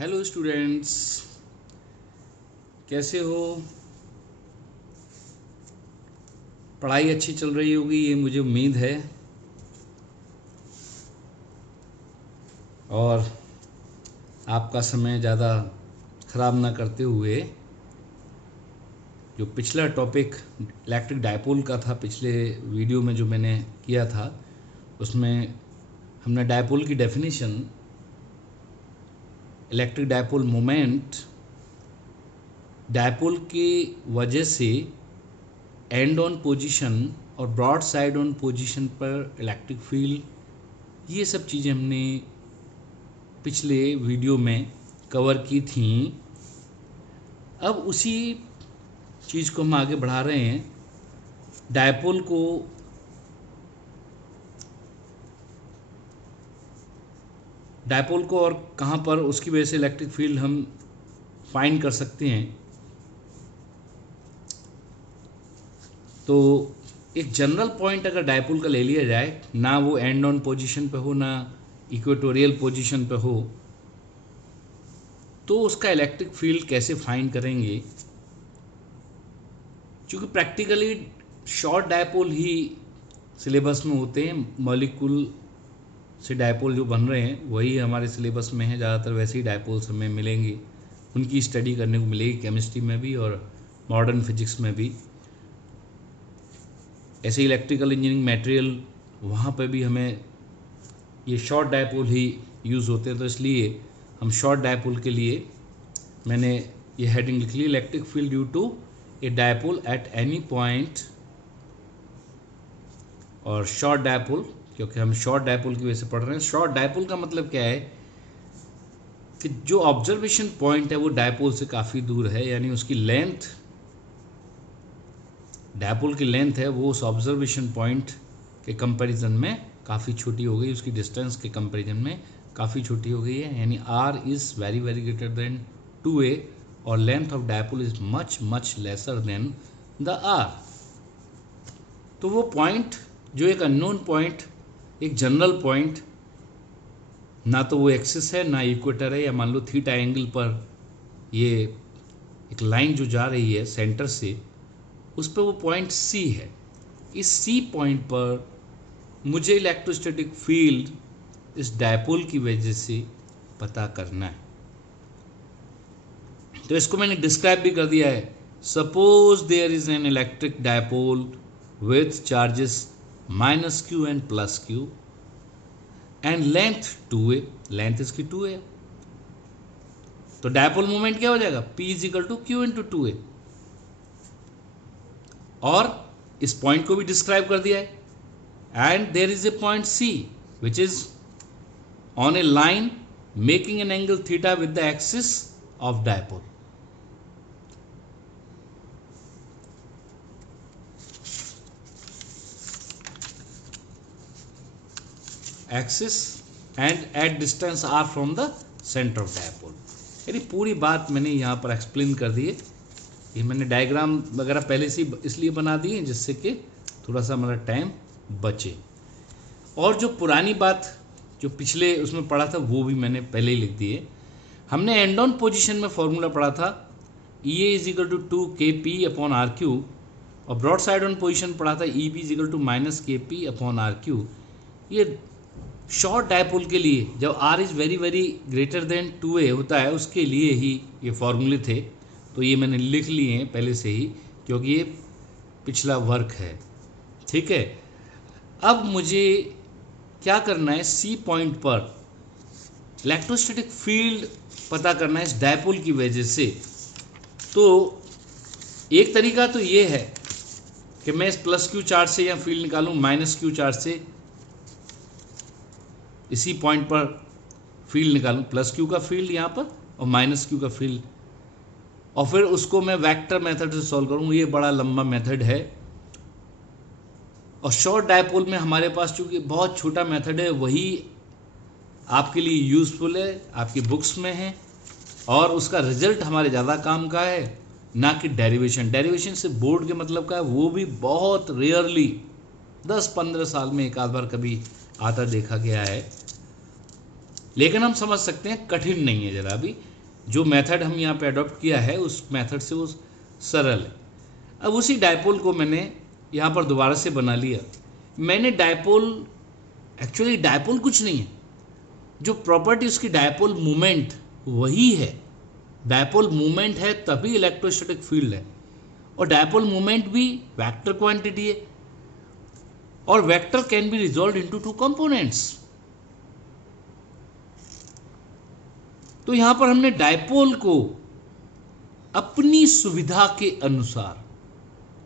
Hello students, कैसे हो? पढ़ाई अच्छी चल रही होगी ये मुझे उम्मीद है। और आपका समय ज़्यादा ख़राब ना करते हुए, जो पिछला टॉपिक इलेक्ट्रिक डायपोल का था, पिछले वीडियो में जो मैंने किया था उसमें हमने डायपोल की definition, electric dipole moment, dipole की वजह से एंड ऑन पोजीशन और ब्रॉड साइड ऑन पोजीशन पर इलेक्ट्रिक फील्ड, ये सब चीज़ें हमने पिछले वीडियो में कवर की थी। अब उसी चीज़ को हम आगे बढ़ा रहे हैं। डायपोल को और कहाँ पर उसकी वजह से इलेक्ट्रिक फील्ड हम फाइंड कर सकते हैं। तो एक जनरल पॉइंट अगर डायपोल का ले लिया जाए, ना वो एंड ऑन पोजीशन पे हो ना इक्वेटोरियल पोजीशन पे हो, तो उसका इलेक्ट्रिक फील्ड कैसे फाइंड करेंगे। क्योंकि प्रैक्टिकली शॉर्ट डायपोल ही सिलेबस में होते हैं, मॉलिक्यूल से डायपोल जो बन रहे हैं वही हमारे सिलेबस में है ज़्यादातर। वैसे ही डायपोल्स हमें मिलेंगे, उनकी स्टडी करने को मिलेगी केमिस्ट्री में भी और मॉडर्न फिजिक्स में भी। ऐसे इलेक्ट्रिकल इंजीनियरिंग मटेरियल, वहाँ पर भी हमें ये शॉर्ट डायपोल ही यूज़ होते हैं। तो इसलिए हम शॉर्ट डायपोल के लिए मैंने ये हेडिंग लिख ली, electric field due to a dipole at any point. और शॉर्ट डायपोल, क्योंकि हम शॉर्ट डायपोल की वजह से पढ़ रहे हैं। शॉर्ट डायपोल का मतलब क्या है कि जो ऑब्जर्वेशन पॉइंट है वो डायपोल से काफ़ी दूर है, यानी उसकी लेंथ, डायपोल की लेंथ है वो उस ऑब्जर्वेशन पॉइंट के कंपैरिजन में काफ़ी छोटी हो गई, उसकी डिस्टेंस के कंपैरिजन में काफ़ी छोटी हो गई है। यानी R is very very greater than 2a और length of dipole is much much lesser than the R. तो वो पॉइंट जो एक अननोन पॉइंट, एक जनरल पॉइंट, ना तो वो एक्सिस है ना इक्वेटर है, या मान लो थीटा एंगल पर ये एक लाइन जो जा रही है सेंटर से, उस पर वो पॉइंट सी है। इस सी पॉइंट पर मुझे इलेक्ट्रोस्टैटिक फील्ड इस डायपोल की वजह से पता करना है। तो इसको मैंने डिस्क्राइब भी कर दिया है। Suppose there is an electric dipole with charges -q and +q and length 2a, length इसकी 2a। तो डायपोल मोमेंट क्या हो जाएगा, P = q × 2a। और इस पॉइंट को भी डिस्क्राइब कर दिया है। And there is a point C which is on a line making an angle theta with the axis of dipole. Axis and at distance r from the centre of dipole. यानी पूरी बात मैंने यहाँ पर explain कर दी है। ये मैंने डायग्राम वगैरह पहले से इसलिए बना दिए जिससे कि थोड़ा सा हमारा टाइम बचे। और जो पुरानी बात जो पिछले उसमें पढ़ा था वो भी मैंने पहले ही लिख दी है। हमने एंड ऑन पोजिशन में फॉर्मूला पढ़ा था, EA = 2kp/r3, और ब्रॉड साइड ऑन पोजिशन पढ़ा था EB = -kp/r3। ये शॉर्ट डायपोल के लिए जब r is very very greater than 2a होता है उसके लिए ही ये फॉर्मूले थे। तो ये मैंने लिख लिए हैं पहले से ही, क्योंकि ये पिछला वर्क है। ठीक है, अब मुझे क्या करना है, सी पॉइंट पर इलेक्ट्रोस्टैटिक फील्ड पता करना है इस डायपोल की वजह से। तो एक तरीका तो ये है कि मैं इस +q चार्ज से या फील्ड निकालूं -q चार्ज से, इसी पॉइंट पर फील्ड निकालूं, +q का फील्ड यहाँ पर और -q का फील्ड, और फिर उसको मैं वेक्टर मेथड से सॉल्व करूँ। ये बड़ा लंबा मेथड है और शॉर्ट डायपोल में हमारे पास चूँकि बहुत छोटा मेथड है, वही आपके लिए यूज़फुल है, आपकी बुक्स में है, और उसका रिजल्ट हमारे ज़्यादा काम का है, ना कि डेरिवेशन। डेरिवेशन से बोर्ड के मतलब का है, वो भी बहुत रेयरली 10-15 साल में एक आध बार कभी आता देखा गया है। लेकिन हम समझ सकते हैं कठिन नहीं है ज़रा भी। जो मेथड हम यहाँ पे अडॉप्ट किया है उस मेथड से वो सरल है। अब उसी डायपोल को मैंने यहाँ पर दोबारा से बना लिया। मैंने डायपोल, एक्चुअली डायपोल कुछ नहीं है, जो प्रॉपर्टी उसकी डायपोल मोमेंट वही है। डायपोल मोमेंट है तभी इलेक्ट्रोस्टैटिक फील्ड है, और डायपोल मोमेंट भी वेक्टर क्वांटिटी है, और vector can be resolve into two components. तो यहां पर हमने डायपोल को अपनी सुविधा के अनुसार,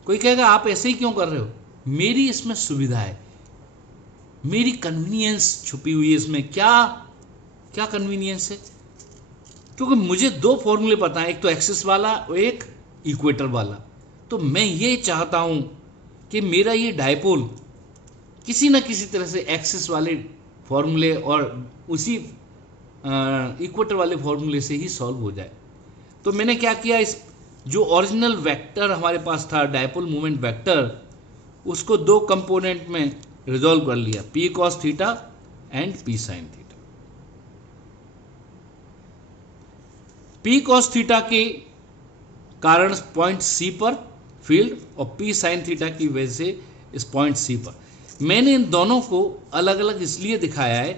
कोई कहेगा आप ऐसे ही क्यों कर रहे हो, मेरी इसमें सुविधा है, मेरी कन्वीनियंस छुपी हुई है इसमें। क्या क्या कन्वीनियंस है? क्योंकि मुझे दो फॉर्मूले पता है, एक तो एक्सिस वाला और एक इक्वेटर वाला। तो मैं ये चाहता हूं कि मेरा ये डायपोल किसी ना किसी तरह से एक्सिस वाले फॉर्मूले और उसी इक्वेटर वाले फॉर्मूले से ही सॉल्व हो जाए। तो मैंने क्या किया, इस जो ओरिजिनल वेक्टर हमारे पास था डायपोल मोमेंट वेक्टर, उसको दो कंपोनेंट में रिजॉल्व कर लिया, P cos theta and P sine theta. P cos theta के कारण पॉइंट सी पर फील्ड और पी साइन थीटा की वजह से इस पॉइंट सी पर। मैंने इन दोनों को अलग अलग इसलिए दिखाया है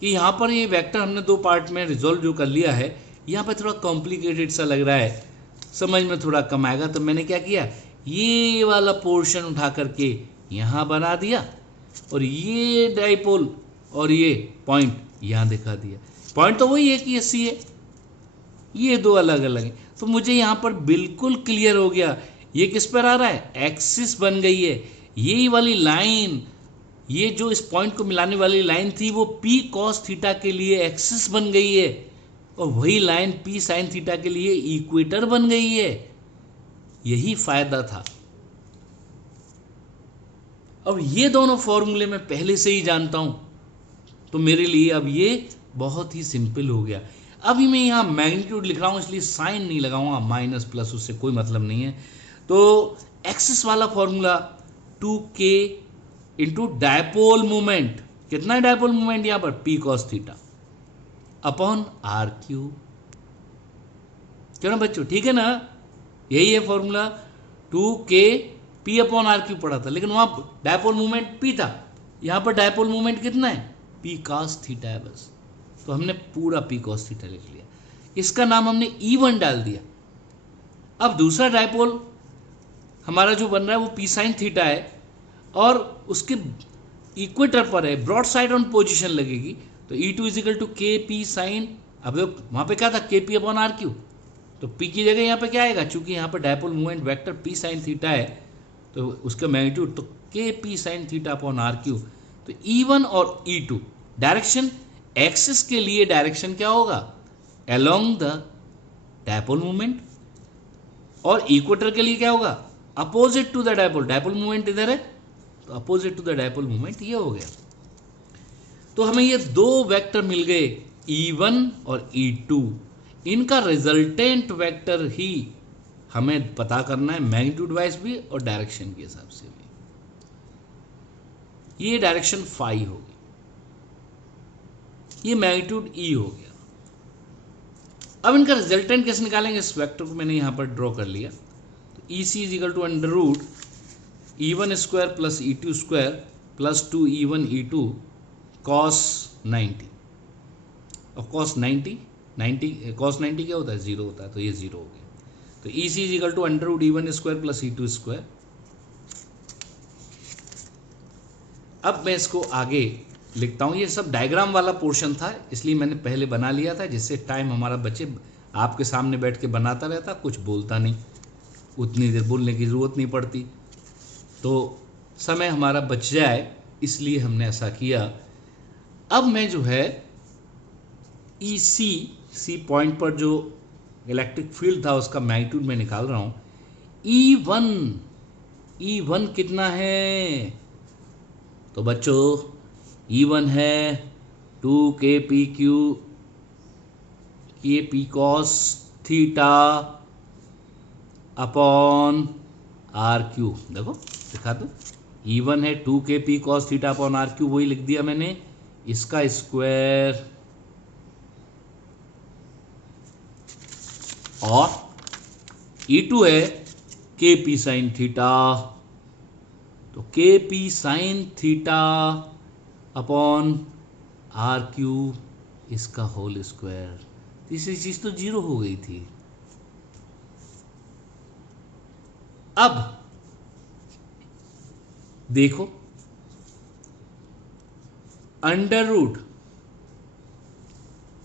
कि यहाँ पर ये वेक्टर हमने दो पार्ट में रिजॉल्व जो कर लिया है, यहाँ पर थोड़ा कॉम्प्लिकेटेड सा लग रहा है, समझ में थोड़ा कम आएगा। तो मैंने क्या किया, ये वाला पोर्शन उठा करके यहाँ बना दिया, और ये डाइपोल और ये पॉइंट यहाँ दिखा दिया। पॉइंट तो वही है कि ये सी है, ये दो अलग अलग है। तो मुझे यहाँ पर बिल्कुल क्लियर हो गया ये किस पर आ रहा है, एक्सिस बन गई है। यही वाली लाइन, ये जो इस पॉइंट को मिलाने वाली लाइन थी, वो पी कॉस थीटा के लिए एक्सिस बन गई है, और वही लाइन पी साइन थीटा के लिए इक्वेटर बन गई है। यही फायदा था। अब ये दोनों फॉर्मूले मैं पहले से ही जानता हूं, तो मेरे लिए अब ये बहुत ही सिंपल हो गया। अभी मैं यहाँ मैग्नीट्यूड लिख रहा हूँ इसलिए साइन नहीं लगाऊंगा, माइनस प्लस उससे कोई मतलब नहीं है। तो एक्सिस वाला formula 2k into dipole moment, कितना है डायपोल मोमेंट यहाँ पर, P cos theta upon R cube. क्यों ना बच्चों, ठीक है ना, यही है formula. 2k P upon R cube पढ़ा था, लेकिन वहां डायपोल मोमेंट पी था, यहां पर डायपोल मोमेंट कितना है, पी कॉस थीटा है बस। तो हमने पूरा पी कॉस थीटा लिख लिया, इसका नाम हमने E1 डाल दिया। अब दूसरा डायपोल हमारा जो बन रहा है वो पी साइन थीटा है, और उसके इक्वेटर पर है, ब्रॉड साइड ऑन पोजिशन लगेगी। तो E2 is equal to K P sine, अब वहां पे क्या था, K P upon R cube, तो पी की जगह यहाँ पे क्या आएगा, चूंकि यहाँ पर dipole movement vector P sine theta है तो उसका मैग्नीट्यूड तो K P sine theta upon R cube. तो E1 और E2 डायरेक्शन, एक्सिस के लिए डायरेक्शन क्या होगा, अलोंग द डायपोल मूवमेंट, और इक्वेटर के लिए क्या होगा, opposite to the dipole. Dipole movement इधर है तो opposite to the dipole movement ये हो गया। तो हमें ये दो वेक्टर मिल गए, E1 और E2। इनका रिजल्टेंट वेक्टर ही हमें पता करना है, मैग्नीट्यूड वाइज भी और डायरेक्शन के हिसाब से भी। ये डायरेक्शन फाई होगी, ये मैग्नीट्यूड E हो गया। अब इनका रिजल्टेंट कैसे निकालेंगे, इस वेक्टर को मैंने यहां पर ड्रॉ कर लिया। तो EC is equal to under root E1 square plus E2 square plus 2E1 E2 cos 90। और कॉस 90 क्या होता है, जीरो होता है, तो ये जीरो हो गया। तो EC is equal to under root E1 square plus E2 square. अब मैं इसको आगे लिखता हूँ, ये सब डायग्राम वाला पोर्शन था इसलिए मैंने पहले बना लिया था, जिससे टाइम हमारा बचे, आपके सामने बैठ के बनाता रहता, कुछ बोलता नहीं, उतनी देर बोलने की ज़रूरत नहीं पड़ती, तो समय हमारा बच जाए, इसलिए हमने ऐसा किया। अब मैं जो है सी पॉइंट पर जो इलेक्ट्रिक फील्ड था उसका मैग्नीट्यूड में निकाल रहा हूँ। E1 कितना है, तो बच्चों E1 है 2kpq K P cos theta upon R cube. देखो दिखा दो, E1 है 2kp cos theta upon R cube, वही लिख दिया मैंने, इसका स्क्वायर और E2 है के पी साइन थीटा, तो K P sine theta upon R cube इसका होल स्क्वायर। तीसरी चीज तो जीरो हो गई थी। अब देखो अंडर रूट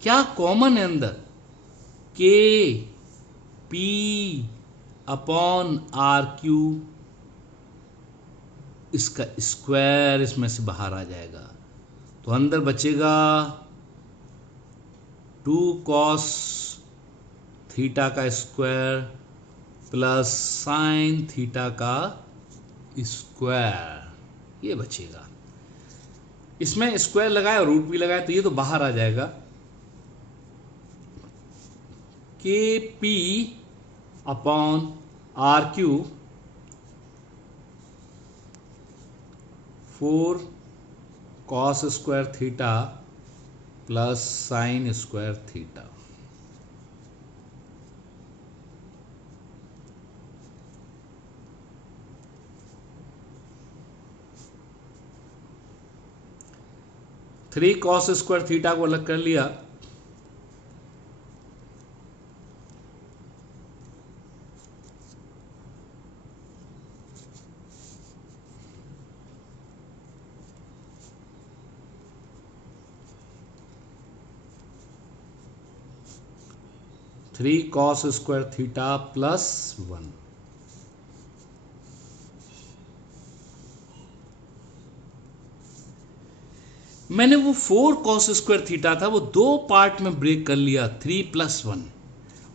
क्या कॉमन है अंदर, के पी अपॉन आर क्यू, इसका स्क्वायर इसमें से बाहर आ जाएगा, तो अंदर बचेगा 2 कॉस थीटा का स्क्वायर प्लस साइन थीटा का स्क्वायर, ये बचेगा। इसमें स्क्वायर लगाया और रूट भी लगाया तो ये तो बाहर आ जाएगा। K P upon R cube 4 cos square theta plus sine square theta. Three cos square theta को अलग कर लिया, three cos square theta plus 1। मैंने वो 4 कॉस स्क्वायर थीटा था वो दो पार्ट में ब्रेक कर लिया, 3 प्लस 1,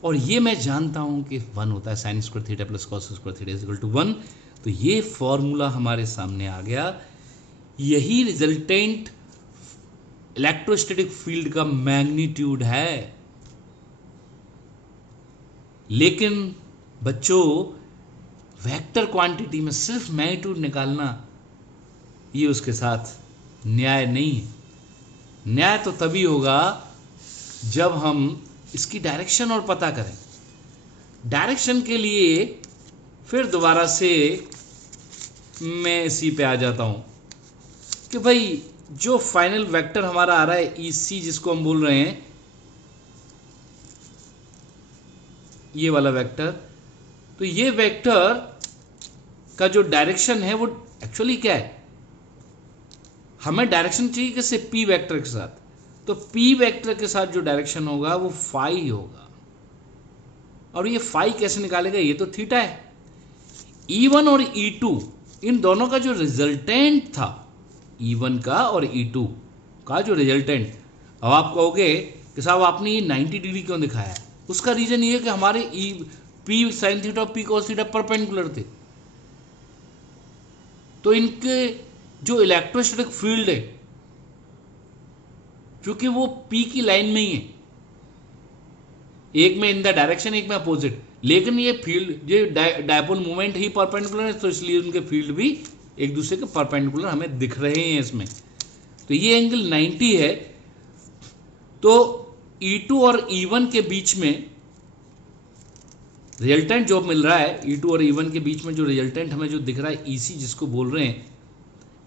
और ये मैं जानता हूं कि 1 होता है sine square theta plus cos square theta is equal to 1। तो ये फॉर्मूला हमारे सामने आ गया। यही रिजल्टेंट इलेक्ट्रोस्टैटिक फील्ड का मैग्नीट्यूड है। लेकिन बच्चों वेक्टर क्वांटिटी में सिर्फ मैग्नीट्यूड निकालना ये उसके साथ न्याय नहीं है। न्याय तो तभी होगा जब हम इसकी डायरेक्शन और पता करें। डायरेक्शन के लिए फिर दोबारा से मैं इसी पे आ जाता हूं कि भाई जो फाइनल वेक्टर हमारा आ रहा है ई सी, जिसको हम बोल रहे हैं ये वाला वेक्टर, तो ये वेक्टर का जो डायरेक्शन है वो एक्चुअली क्या है, हमें डायरेक्शन चाहिए किससे, पी वेक्टर के साथ। तो पी वेक्टर के साथ जो डायरेक्शन होगा वो फाई होगा, और ये फाई कैसे निकालेगा, ये तो थीटा है। E1 और E2 इन दोनों का जो रिजल्टेंट था, E1 का और E2 का जो रिजल्टेंट, अब आप कहोगे कि साहब आपने ये 90 डिग्री क्यों दिखाया है, उसका रीजन ये है कि हमारे पी साइन थीटा और पी कॉस थीटा परपेंडिकुलर थे, तो इनके जो इलेक्ट्रोस्टैटिक फील्ड है क्योंकि वो पी की लाइन में ही है, एक में इन द डायरेक्शन एक में अपोजिट, लेकिन ये फील्ड ये डायपोल मूवमेंट ही परपेंडिकुलर है, तो इसलिए उनके फील्ड भी एक दूसरे के परपेंडिकुलर हमें दिख रहे हैं इसमें। तो ये एंगल 90 है। तो E2 और E1 के बीच में रिजल्टेंट जो मिल रहा है, E2 और E1 के बीच में जो रिजल्टेंट हमें जो दिख रहा है EC, जिसको बोल रहे हैं,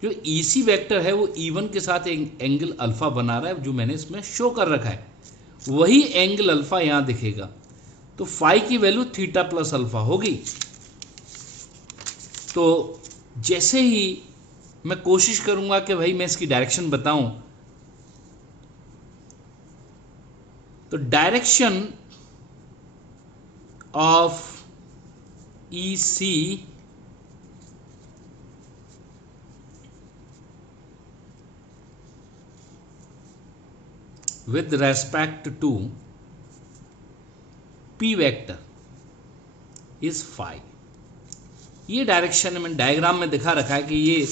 जो EC वेक्टर है वो E1 के साथ एक एंगल अल्फा बना रहा है, जो मैंने इसमें शो कर रखा है। वही एंगल अल्फा यहां दिखेगा, तो फाई की वैल्यू थीटा प्लस अल्फा होगी। तो जैसे ही मैं कोशिश करूंगा कि भाई मैं इसकी डायरेक्शन बताऊं, तो direction of EC with respect to P vector is phi। ये डायरेक्शन मैंने डायग्राम में दिखा रखा है कि ये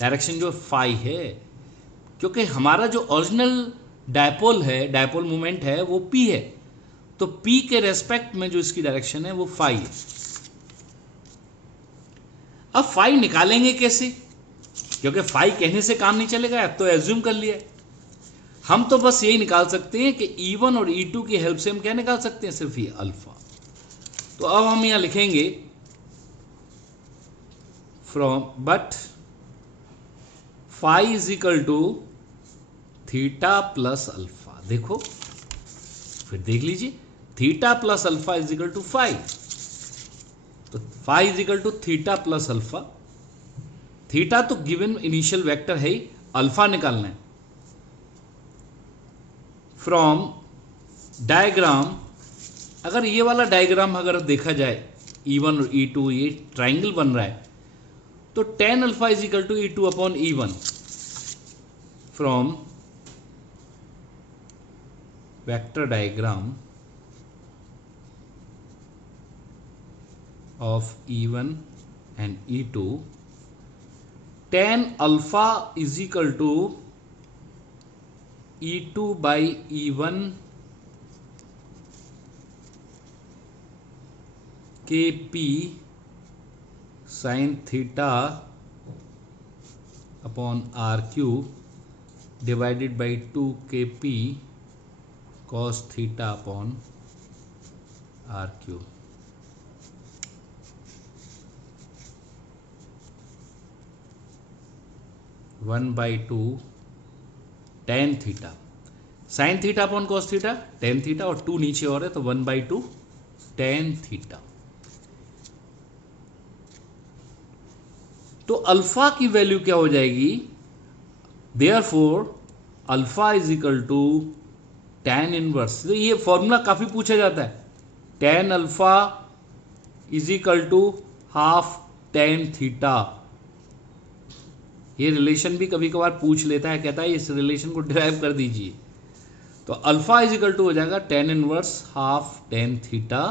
डायरेक्शन जो फाई है, क्योंकि हमारा जो ओरिजिनल डायपोल है, डायपोल मोमेंट है वो P है, तो P के रेस्पेक्ट में जो इसकी डायरेक्शन है वो फाई है। अब फाई निकालेंगे कैसे, क्योंकि फाई कहने से काम नहीं चलेगा, अब तो एज्यूम कर लिया है। हम तो बस यही निकाल सकते हैं कि E1 और E2 की हेल्प से हम क्या निकाल सकते हैं, सिर्फ ये अल्फा। तो अब हम यहाँ लिखेंगे from but phi is equal to theta plus alpha. देखो फिर देख लीजिए, theta plus alpha is equal to phi, तो phi is equal to theta plus alpha. Theta तो गिवन इनिशियल वेक्टर है ही, अल्फा निकालना है। फ्रॉम डायग्राम, अगर ये वाला डायग्राम अगर देखा जाए E1 और E2, ये ट्राइंगल बन रहा है, तो tan alpha is equal to E2 upon E1 from vector diagram of E1 and E2, tan alpha is equal to E2 by E1 kp sin theta upon r cube divided by 2 kp cos theta upon r cube। One by two tan theta, sine theta upon cos theta, tan theta, और two नीचे और है तो one by two tan theta. तो alpha की value क्या हो जाएगी, therefore alpha is equal to tan inverse. तो ये फॉर्मूला काफी पूछा जाता है, tan alpha is equal to half tan theta. ये रिलेशन भी कभी कभार पूछ लेता है, कहता है इस रिलेशन को डिराइव कर दीजिए। तो अल्फा इज इक्वल टू हो जाएगा ten inverse half tan theta.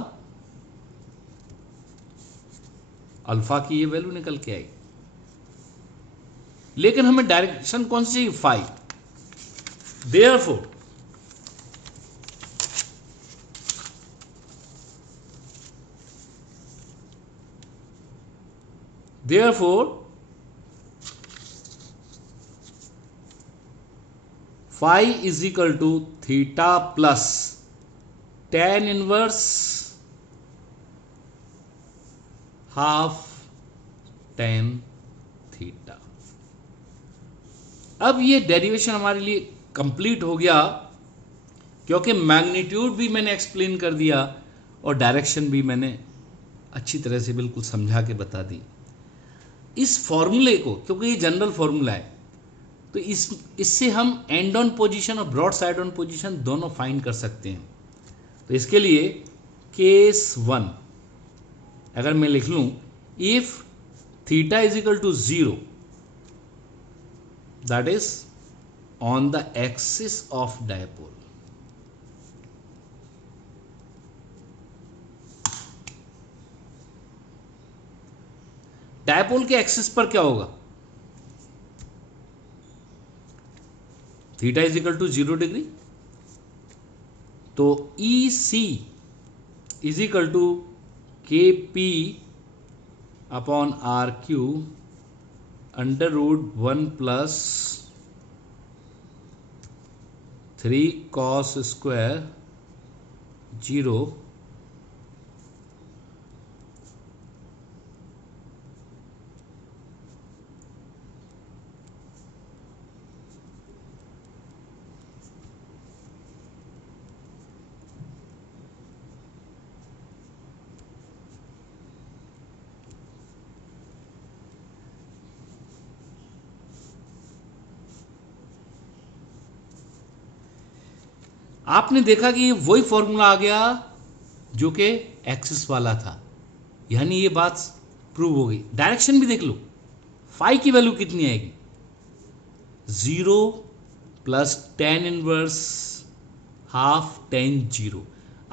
Alpha की ये वैल्यू निकल के आई, लेकिन हमें डायरेक्शन कौन सी चाहिए, phi. Therefore therefore phi is equal to theta plus tan inverse half tan theta. अब ये डेरिवेशन हमारे लिए कंप्लीट हो गया, क्योंकि मैग्नीट्यूड भी मैंने एक्सप्लेन कर दिया और डायरेक्शन भी मैंने अच्छी तरह से बिल्कुल समझा के बता दी। इस फॉर्मूले को, क्योंकि ये जनरल फॉर्मूला है, तो इससे हम एंड ऑन पोजीशन और ब्रॉड साइड ऑन पोजीशन दोनों फाइंड कर सकते हैं। तो इसके लिए केस वन अगर मैं लिख लूं, if theta is equal to 0, that is on the axis of dipole, dipole के एक्सिस पर क्या होगा, theta is equal to 0 degree, तो E C is equal to K P upon R cube under root 1 plus 3 cos square 0 आपने देखा कि वही formula आ गया जो कि एक्सिस वाला था, यानी ये बात प्रूव हो गई। डायरेक्शन भी देख लो, फाई की वैल्यू कितनी आएगी, 0 plus tan inverse half ten 0।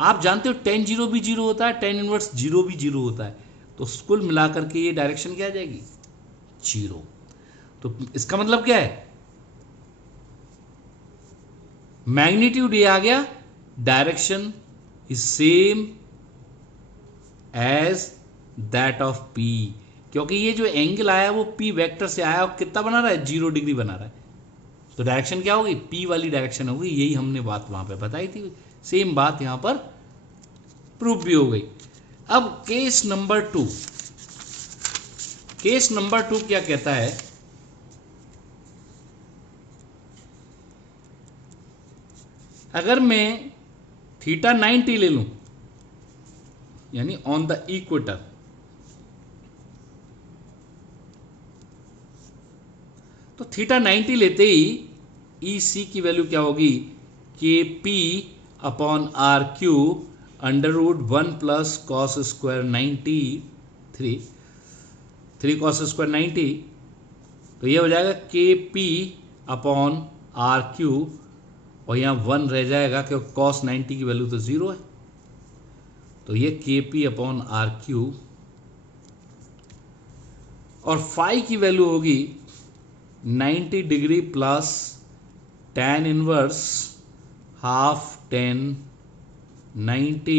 आप जानते हो टेन 0 भी 0 होता है, टेन इनवर्स 0 भी 0 होता है, तो कुल मिलाकर के ये डायरेक्शन क्या आ जाएगी, 0। तो इसका मतलब क्या है, मैग्नीट्यूड ये आ गया, direction is same as that of P, क्योंकि ये जो एंगल आया वो पी वेक्टर से आया और कितना बना रहा है, 0 डिग्री बना रहा है। तो डायरेक्शन क्या होगी, पी वाली डायरेक्शन होगी। यही हमने बात वहां पे बताई थी, सेम बात यहां पर प्रूफ भी हो गई। अब केस नंबर 2, केस नंबर 2 क्या कहता है, अगर मैं थीटा 90 ले लूं, यानी ऑन द इक्वेटर, तो थीटा 90 लेते ही ई सी की वैल्यू क्या होगी, K P upon R cube under root 1 plus cos square 90 3 cos square 90, तो ये हो जाएगा K P upon R cube, और यहाँ 1 रह जाएगा क्योंकि कॉस 90 की वैल्यू तो 0 है, तो ये के पी अपॉन आर क्यूब, और फाई की वैल्यू होगी 90 degree plus tan inverse half 10 90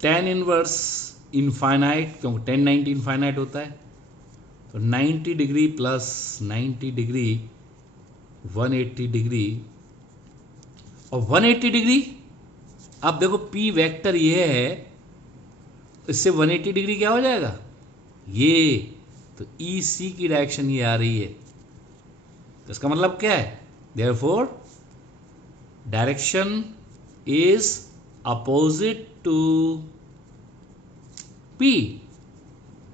tan inverse infinite, क्योंकि 10 90 इनफाइनाइट होता है, तो 90 डिग्री प्लस 90 डिग्री 180 डिग्री, और 180 डिग्री, अब देखो P वेक्टर ये है, इससे 180 डिग्री क्या हो जाएगा, ये, तो ई सी की डायरेक्शन ये आ रही है, तो इसका मतलब क्या है, therefore direction is opposite to P,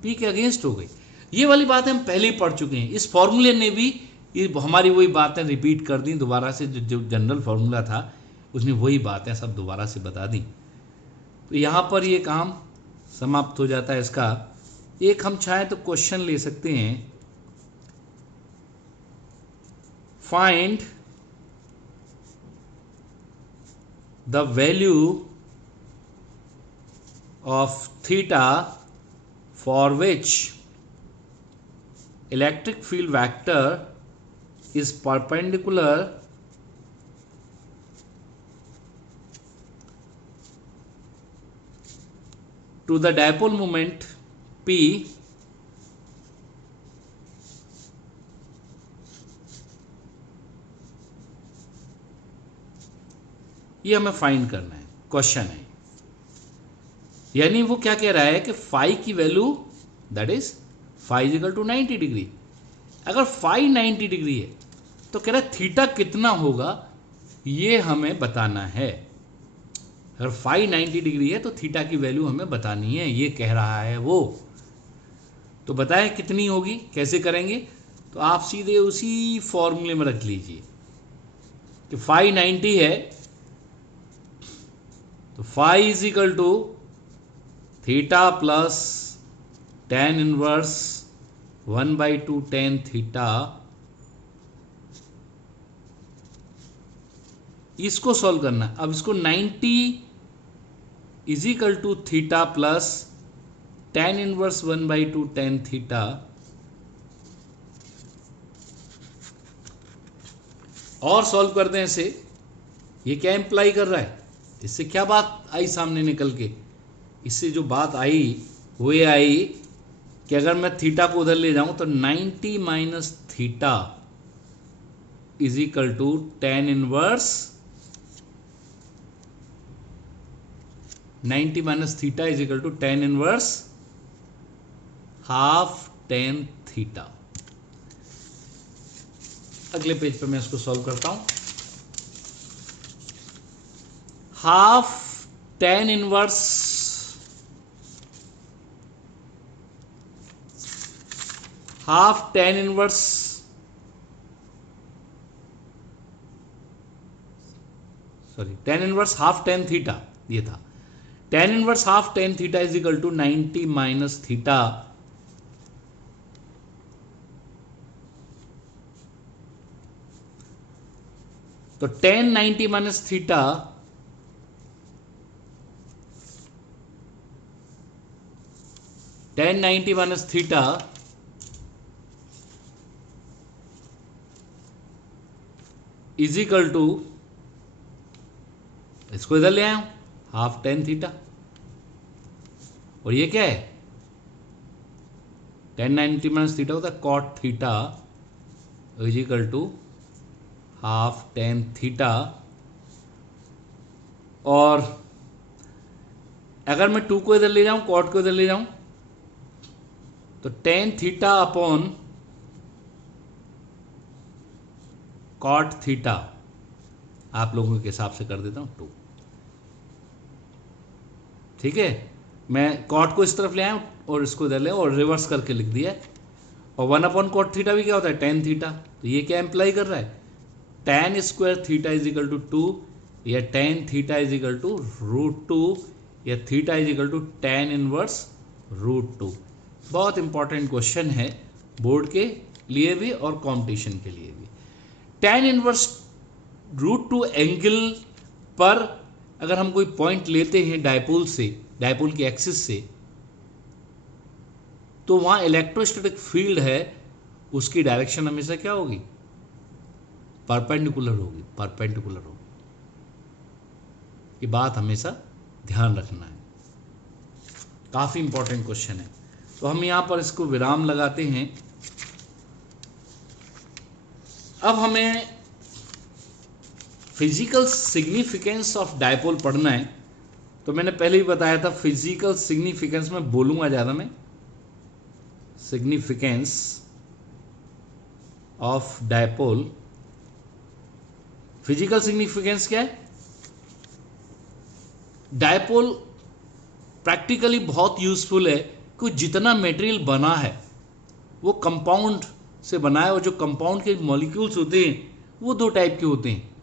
P के अगेंस्ट हो गई। ये वाली बातें हम पहले ही पढ़ चुके हैं, इस फॉर्मूले ने भी ये हमारी वही बातें रिपीट कर दी दोबारा से, जो जनरल फॉर्मूला था उसने वही बातें सब दोबारा से बता दी। तो यहाँ पर ये काम समाप्त हो जाता है इसका। एक हम चाहें तो क्वेश्चन ले सकते हैं, find the value of theta for which electric field vector is perpendicular to the dipole moment P ये हमें फाइंड करना है, क्वेश्चन है। यानी वो क्या कह रहा है कि फाई की value, that is phi equal to 90 degree, अगर फाई 90 डिग्री है तो कह रहा है थीटा कितना होगा ये हमें बताना है। अगर फाई 90 डिग्री है तो थीटा की वैल्यू हमें बतानी है, ये कह रहा है वो। तो बताएं कितनी होगी, कैसे करेंगे, तो आप सीधे उसी फॉर्मूले में रख लीजिए कि फाई 90 है तो phi is equal to theta plus tan inverse 1/2 tan theta. इसको सॉल्व करना, अब इसको 90 is equal to theta plus tan inverse 1/2 tan theta, और सॉल्व कर दें इसे। ये क्या इंप्लाई कर रहा है, इससे क्या बात आई सामने निकल के, इससे जो बात आई वो ये आई कि अगर मैं थीटा को उधर ले जाऊं तो 90 minus theta is equal to tan inverse 90 minus theta is equal to tan inverse half tan theta. अगले पेज पे मैं इसको सॉल्व करता हूं। Half tan inverse tan inverse half tan theta, ये था tan inverse half tan theta is equal to 90 minus theta, तो tan 90 minus theta tan 90 minus theta is equal to, इसको इधर ले आया हूं, हाफ tan थीटा, और ये क्या है tan 90 माइनस थीटा होता है cot theta is equal to half tan theta, और अगर मैं 2 को इधर ले जाऊं, कॉट को इधर ले जाऊं, तो tan theta upon cot theta, आप लोगों के हिसाब से कर देता हूं 2। ठीक है, मैं कॉट को इस तरफ ले आया और इसको इधर ले और रिवर्स करके लिख दिया। और 1 अपॉन कॉट थीटा भी क्या होता है, टेन थीटा। तो ये क्या इंप्लाई कर रहा है, tan square theta is equal to 2, या tan theta is equal to √2, या theta is equal to tan inverse √2। बहुत इंपॉर्टेंट क्वेश्चन है बोर्ड के लिए भी और कॉम्पिटिशन के लिए भी। टेन इनवर्स √2 एंगल पर अगर हम कोई पॉइंट लेते हैं डायपोल से, डायपोल की एक्सिस से, तो वहां इलेक्ट्रोस्टैटिक फील्ड है, उसकी डायरेक्शन हमेशा क्या होगी, परपेंडिकुलर होगी, परपेंडिकुलर होगी। ये बात हमेशा ध्यान रखना है, काफी इंपॉर्टेंट क्वेश्चन है। तो हम यहां पर इसको विराम लगाते हैं। अब हमें फिजिकल सिग्निफिकेंस ऑफ डायपोल पढ़ना है। तो मैंने पहले ही बताया था, फिजिकल सिग्निफिकेंस में बोलूंगा ज्यादा मैं, significance of dipole. Physical significance क्या है, डायपोल प्रैक्टिकली बहुत यूजफुल है कि जितना मटेरियल बना है वो कंपाउंड से बना है, और जो कंपाउंड के मॉलिक्यूल्स होते हैं वो दो टाइप के होते हैं,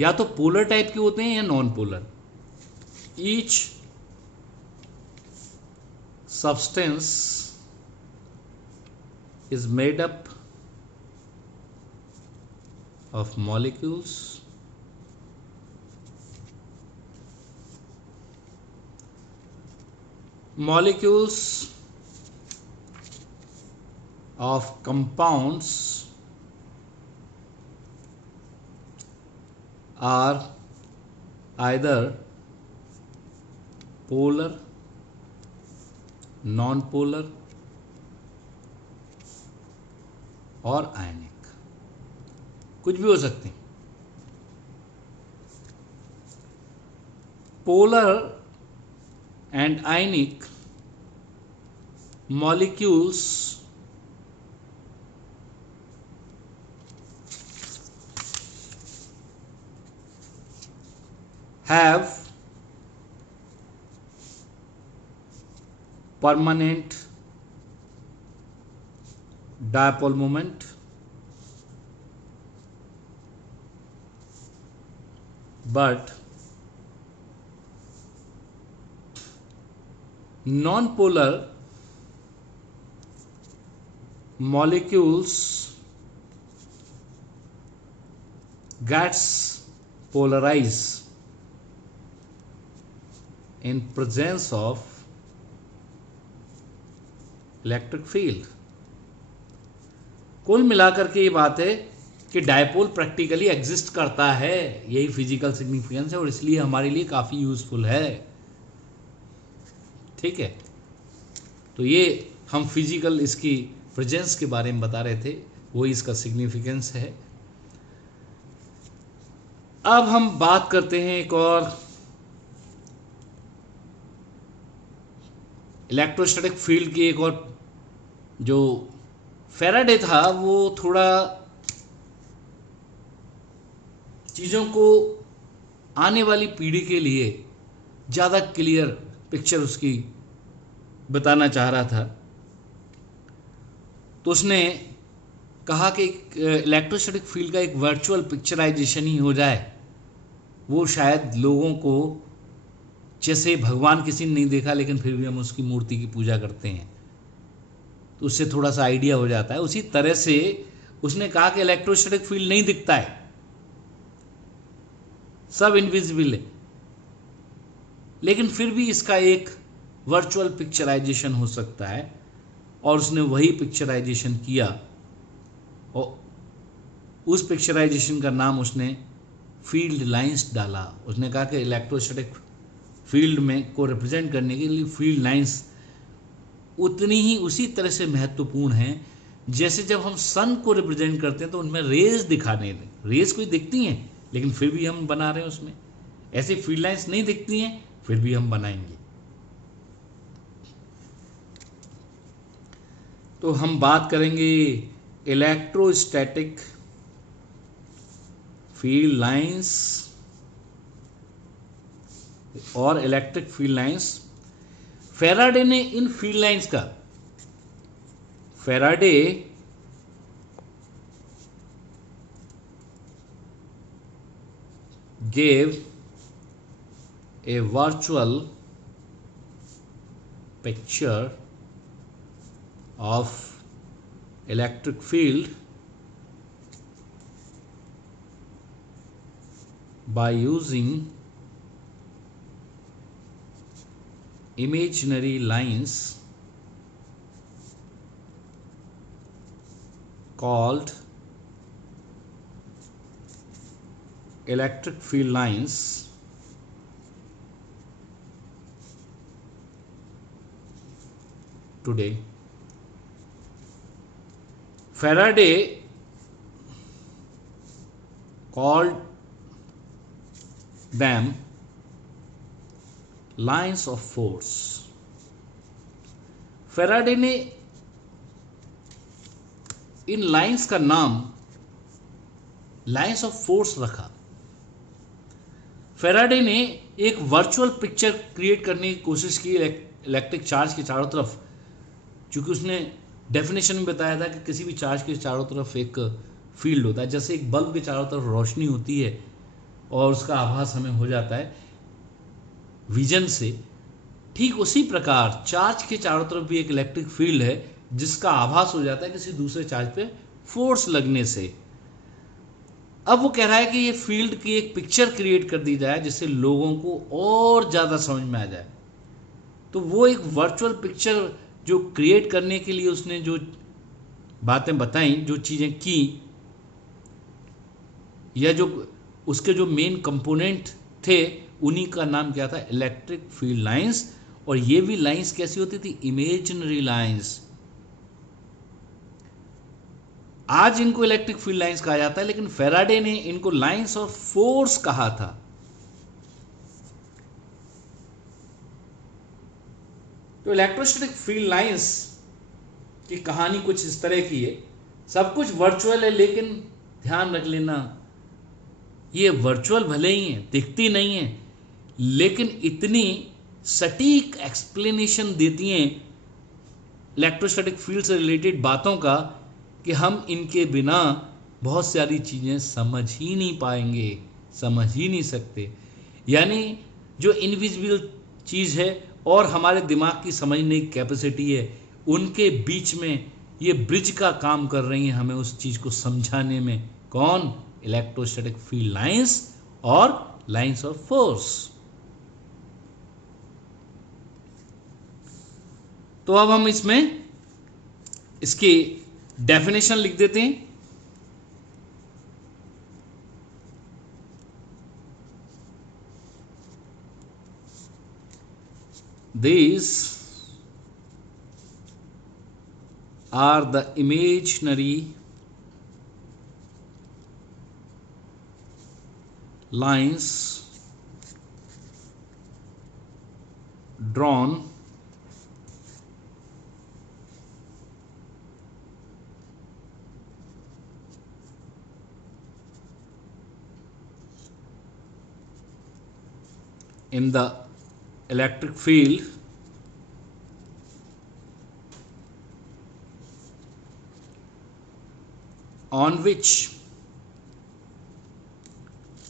या तो पोलर टाइप के होते हैं या non polar. Each substance is made up of molecules of compounds are either polar, non-polar और आयनिक, कुछ भी हो सकते हैं। Polar and ionic molecules have permanent dipole moment, but non-polar molecules gets polarized in presence of electric field. कुल मिलाकर के ये बात है कि डायपोल प्रैक्टिकली एग्जिस्ट करता है, यही फिजिकल सिग्निफिकेंस है, और इसलिए हमारे लिए काफी यूजफुल है। ठीक है, तो ये हम फिजिकल इसकी प्रेजेंस के बारे में बता रहे थे, वही इसका सिग्निफिकेंस है। अब हम बात करते हैं एक और, इलेक्ट्रोस्टैटिक फील्ड की एक और। जो फैराडे था वो थोड़ा चीज़ों को आने वाली पीढ़ी के लिए ज़्यादा क्लियर पिक्चर उसकी बताना चाह रहा था। तो उसने कहा कि इलेक्ट्रोस्टैटिक फील्ड का एक वर्चुअल पिक्चराइजेशन ही हो जाए, वो शायद लोगों को, जैसे भगवान किसी ने नहीं देखा लेकिन फिर भी हम उसकी मूर्ति की पूजा करते हैं, तो उससे थोड़ा सा आइडिया हो जाता है। उसी तरह से उसने कहा कि इलेक्ट्रोस्टैटिक फील्ड नहीं दिखता है, सब इनविजिबल है, लेकिन फिर भी इसका एक वर्चुअल पिक्चराइजेशन हो सकता है। और उसने वही पिक्चराइजेशन किया, और उस पिक्चराइजेशन का नाम उसने फील्ड लाइंस डाला। उसने कहा कि इलेक्ट्रोस्टैटिक फील्ड में को रिप्रेजेंट करने के लिए फील्ड लाइंस उतनी ही उसी तरह से महत्वपूर्ण है जैसे जब हम सन को रिप्रेजेंट करते हैं तो उनमें रेज दिखाने दें, रेज कोई दिखती हैं लेकिन फिर भी हम बना रहे हैं उसमें, ऐसे फील्ड लाइंस नहीं दिखती हैं फिर भी हम बनाएंगे। तो हम बात करेंगे इलेक्ट्रोस्टैटिक फील्ड लाइंस और इलेक्ट्रिक फील्ड लाइंस। फैराडे ने इन फील्ड लाइंस का, Faraday gave a virtual picture of electric field by using imaginary lines called electric field lines today. Faraday called them lines of force. Faraday ने इन lines का नाम lines of force रखा। Faraday ने एक virtual picture create करने की कोशिश की इलेक्ट्रिक चार्ज के चारों तरफ, क्योंकि उसने डेफिनेशन में बताया था कि किसी भी चार्ज के चारों तरफ एक फील्ड होता है, जैसे एक बल्ब के चारों तरफ रोशनी होती है और उसका आभास हमें हो जाता है विजन से, ठीक उसी प्रकार चार्ज के चारों तरफ भी एक इलेक्ट्रिक फील्ड है जिसका आभास हो जाता है किसी दूसरे चार्ज पे फोर्स लगने से। अब वो कह रहा है कि ये फील्ड की एक पिक्चर क्रिएट कर दी जाए जिससे लोगों को और ज़्यादा समझ में आ जाए। तो वो एक वर्चुअल पिक्चर जो क्रिएट करने के लिए उसने जो बातें बताई, जो चीज़ें की, या जो उसके जो मेन कंपोनेंट थे, उन्हीं का नाम क्या था, इलेक्ट्रिक फील्ड लाइंस। और ये भी लाइंस कैसी होती थी, इमेजिनरी लाइंस। आज इनको इलेक्ट्रिक फील्ड लाइंस कहा जाता है, लेकिन फैराडे ने इनको लाइंस ऑफ फोर्स कहा था। तो इलेक्ट्रोस्टैटिक फील्ड लाइंस की कहानी कुछ इस तरह की है। सब कुछ वर्चुअल है, लेकिन ध्यान रख लेना, ये वर्चुअल भले ही है, दिखती नहीं है, लेकिन इतनी सटीक एक्सप्लेनेशन देती हैं इलेक्ट्रोस्टैटिक फील्ड से रिलेटेड बातों का कि हम इनके बिना बहुत सारी चीज़ें समझ ही नहीं पाएंगे, समझ ही नहीं सकते। यानी जो इनविजिबल चीज़ है और हमारे दिमाग की समझने की कैपेसिटी है, उनके बीच में ये ब्रिज का काम कर रही हैं हमें उस चीज़ को समझाने में। कौन? इलेक्ट्रोस्टैटिक फील्ड लाइंस और लाइंस ऑफ फोर्स। तो अब हम इसमें इसकी डेफिनेशन लिख देते हैं। These are the imaginary lines drawn in the electric field on which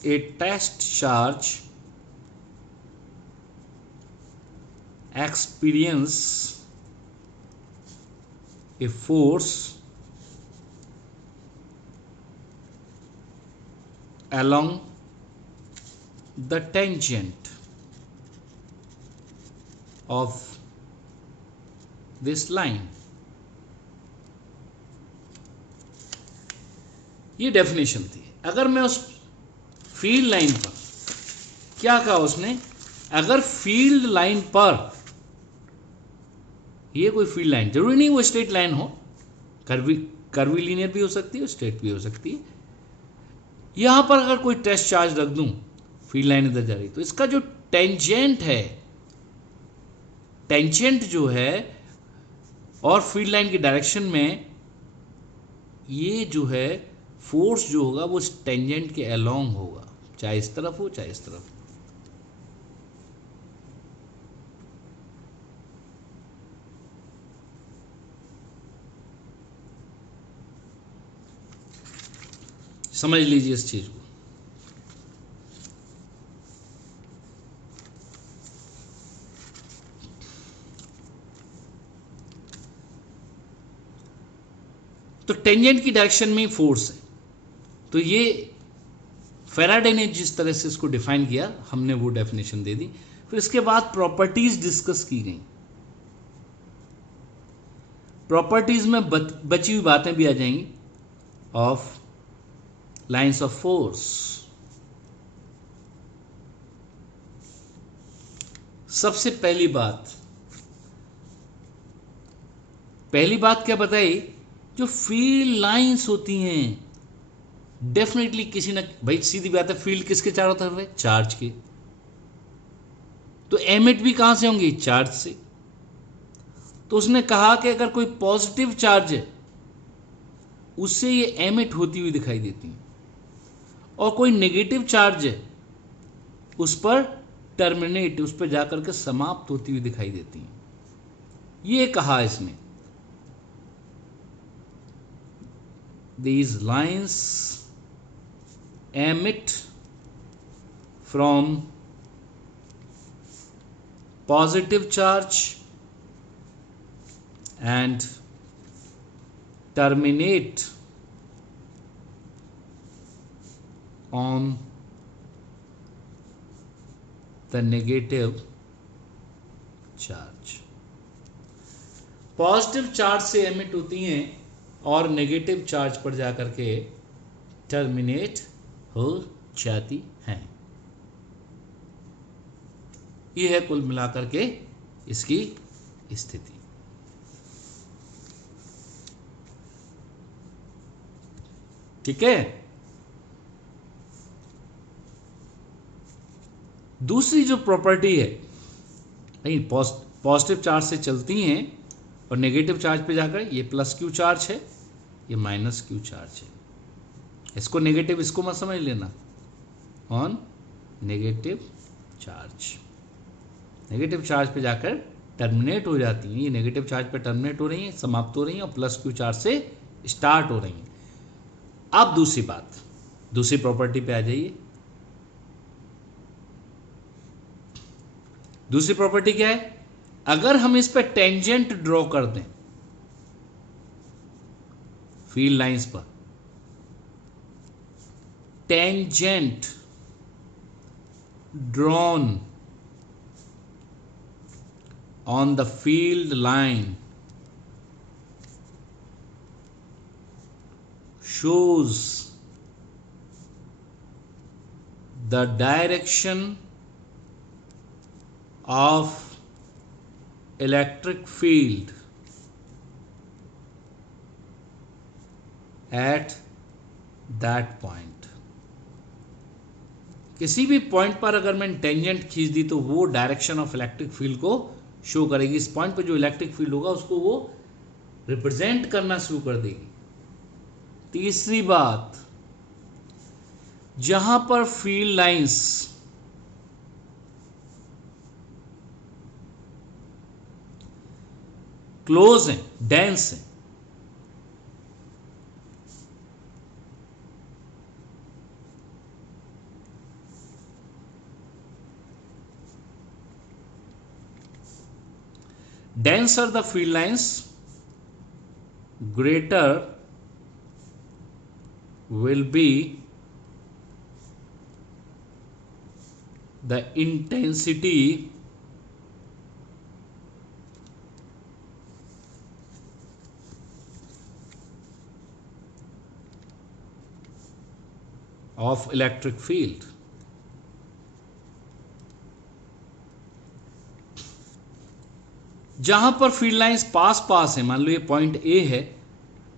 a test charge experience a force along the tangent of this line। ये डेफिनेशन थी। अगर मैं उस फील्ड लाइन पर, क्या कहा उसने, अगर फील्ड लाइन पर, ये कोई फील्ड लाइन जरूरी नहीं वो स्ट्रेट लाइन हो, कर्वी लीनियर भी हो सकती है, स्ट्रेट भी हो सकती है। यहां पर अगर कोई टेस्ट चार्ज रख दूं, फील्ड लाइन इधर जा रही, तो इसका जो टेंजेंट है, टेंजेंट जो है और फील्ड लाइन की डायरेक्शन में ये जो है फोर्स जो होगा वो टेंजेंट के अलोंग होगा, चाहे इस तरफ हो चाहे इस तरफ हो। समझ लीजिए इस चीज को। तो टेंजेंट की डायरेक्शन में फोर्स है, तो ये फैराडे ने जिस तरह से इसको डिफाइन किया हमने वो डेफिनेशन दे दी। फिर इसके बाद प्रॉपर्टीज डिस्कस की गई। प्रॉपर्टीज में बची हुई बातें भी आ जाएंगी ऑफ लाइंस ऑफ फोर्स। सबसे पहली बात क्या बताई, जो फील्ड लाइंस होती हैं डेफिनेटली किसी ना, भाई सीधी बात है, फील्ड किसके चारों तरफ है, चार्ज के, तो एमिट भी कहां से होंगी, चार्ज से। तो उसने कहा कि अगर कोई पॉजिटिव चार्ज है उससे ये एमिट होती हुई दिखाई देती है, और कोई नेगेटिव चार्ज है उस पर टर्मिनेट, उस पर जाकर के समाप्त होती हुई दिखाई देती है। ये कहा इसने, these lines emit from positive charge and terminate on the negative charge। Positive charge से एमिट होती हैं और नेगेटिव चार्ज पर जाकर के टर्मिनेट हो जाती हैं। यह है कुल मिलाकर के इसकी स्थिति। ठीक है। दूसरी जो प्रॉपर्टी है, नहीं पॉजिटिव चार्ज से चलती हैं और नेगेटिव चार्ज पे जाकर, ये प्लस क्यू चार्ज है, ये माइनस क्यू चार्ज है। इसको नेगेटिव, इसको मत समझ लेना, ऑन नेगेटिव चार्ज पे जाकर टर्मिनेट हो जाती हैं। ये नेगेटिव चार्ज पे टर्मिनेट हो रही हैं, समाप्त हो रही हैं, और प्लस क्यू चार्ज से स्टार्ट हो रही हैं। अब दूसरी प्रॉपर्टी पे आ जाइए। दूसरी प्रॉपर्टी क्या है, अगर हम इस पर टेंजेंट ड्रॉ कर दें फील्ड लाइंस पर, tangent drawn on the field line shows the direction of electric field at that point। किसी भी पॉइंट पर अगर मैंने टेंजेंट खींच दी तो वो डायरेक्शन ऑफ इलेक्ट्रिक फील्ड को शो करेगी। इस पॉइंट पर जो इलेक्ट्रिक फील्ड होगा उसको वो रिप्रेजेंट करना शुरू कर देगी। तीसरी बात, जहां पर फील्ड लाइंस क्लोज हैं, डेंस हैं, denser the field lines, greater will be the intensity of electric field। जहां पर फील्ड लाइंस पास है, मान लो ये पॉइंट ए है,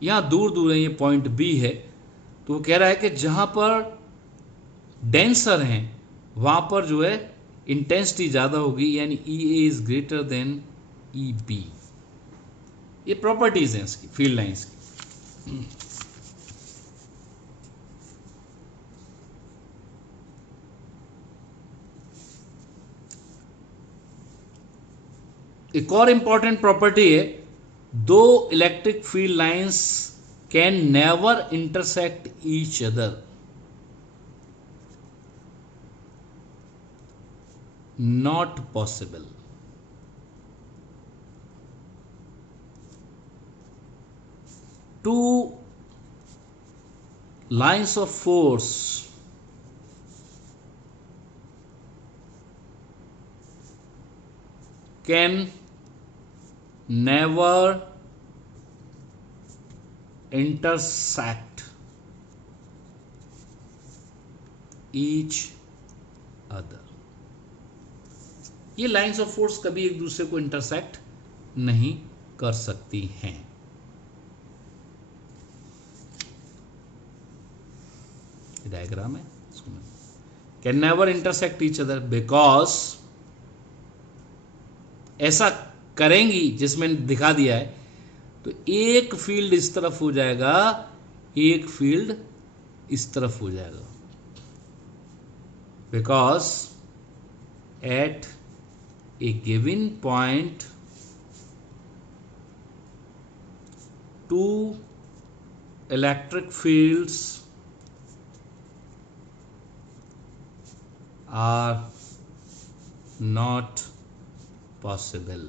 यहां दूर है ये पॉइंट बी है, तो वो कह रहा है कि जहां पर डेंसर हैं वहां पर जो है इंटेंसिटी ज़्यादा होगी, यानी E A is greater than E B. ये प्रॉपर्टीज हैं इसकी, फील्ड लाइंस की। एक और इंपॉर्टेंट प्रॉपर्टी है, दो electric field lines can never intersect each other, not possible. Two lines of force can never intersect each other। ये lines of force कभी एक दूसरे को इंटरसेक्ट नहीं कर सकती हैं। डायग्राम है, can never intersect each other because, ऐसा करेंगी जिसमें दिखा दिया है तो एक फील्ड इस तरफ हो जाएगा, एक फील्ड इस तरफ हो जाएगा, because at A given point two electric fields are not possible